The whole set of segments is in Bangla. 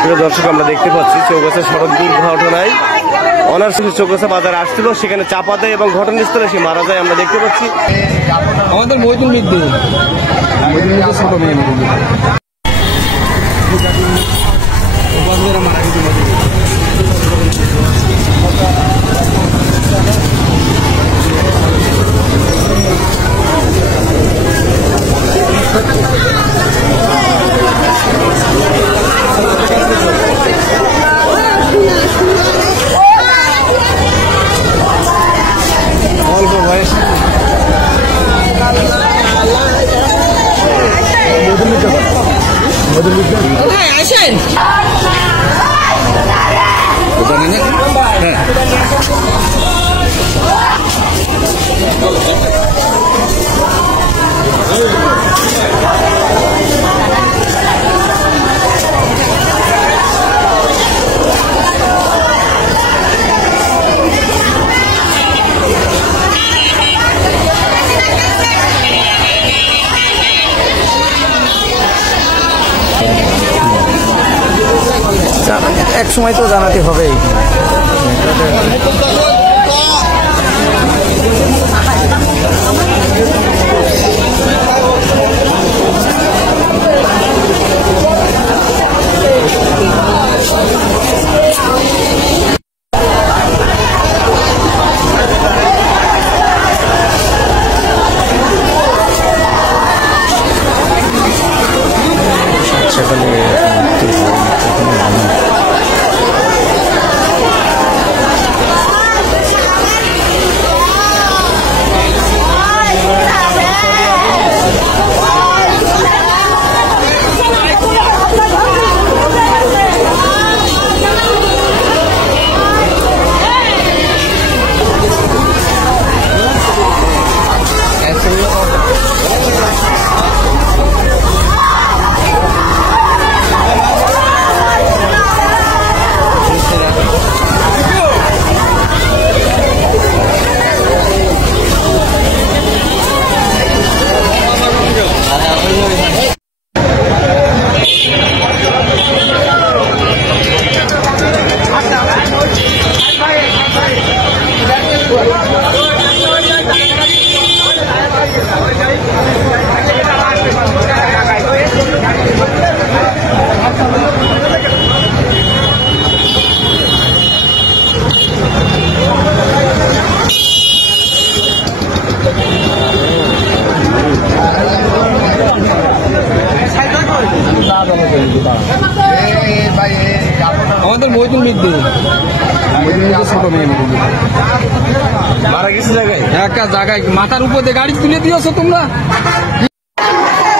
প্রিয় দর্শক, আমরা দেখতে পাচ্ছি চৌগাছা সড়ক দুর্ঘটনায় অনার শিশু চৌগাছা বাজারে আসছিল, সেখানে চাপা দেয় এবং ঘটনাস্থলে সে মারা যায়। আমরা দেখতে পাচ্ছি আমাদের মইদুল মৃত্যু ছোট মেয়ে মারা গেছে। অল্প বয়স আসেন এক সময় তো জানাতে হবে। আমাদের মইদুল মৃত্যু ছোট মেয়ে মারা গেছে জায়গায়, একটা জায়গায় মাথার উপর দিয়ে গাড়ি তুলে দিয়েছো তোমরা।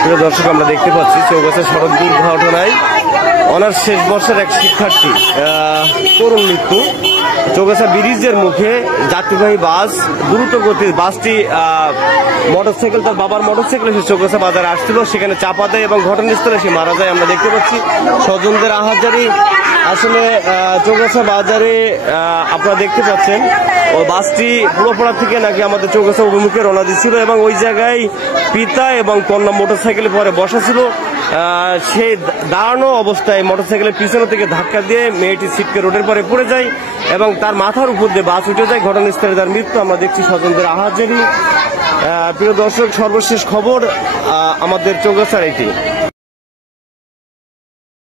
প্রিয় দর্শক, আমরা দেখতে পাচ্ছি চৌগাছা সড়ক দুর্ঘটনায় অনার্স শেষ বর্ষের এক শিক্ষার্থী করুণ মৃত্যু। চৌগাছা ব্রিজের মুখে যাত্রীবাহী বাস, দ্রুত গতির বাসটি মোটরসাইকেল, তার বাবার মোটরসাইকেলে সে চৌগাছা বাজারে আসছিল, সেখানে চাপা দেয় এবং ঘটনাস্থলে সে মারা যায়। আমরা দেখতে পাচ্ছি স্বজনদের আহাজারি। আসলে চৌগাছা বাজারে আপনারা দেখতে পাচ্ছেন ও বাসটি পুরোপাড়া থেকে নাকি আমাদের চৌগাছা অভিমুখে রওনা দিচ্ছিল এবং ওই জায়গায় পিতা এবং কন্যা মোটরসাইকেলে পরে বসা ছিল। সে দাঁড়ানো অবস্থায় মোটরসাইকেলের পিছনে থেকে ধাক্কা দিয়ে মেয়েটি ছিটকে রোডের পরে পড়ে যায় এবং তার মাথার উপর দিয়ে বাস উঠে যায়। ঘটনাস্থলে তার মৃত্যু। আমরা দেখছি স্বজনদের আহাজারি। প্রিয় দর্শক, সর্বশেষ খবর আমাদের চৌগাছার এটি।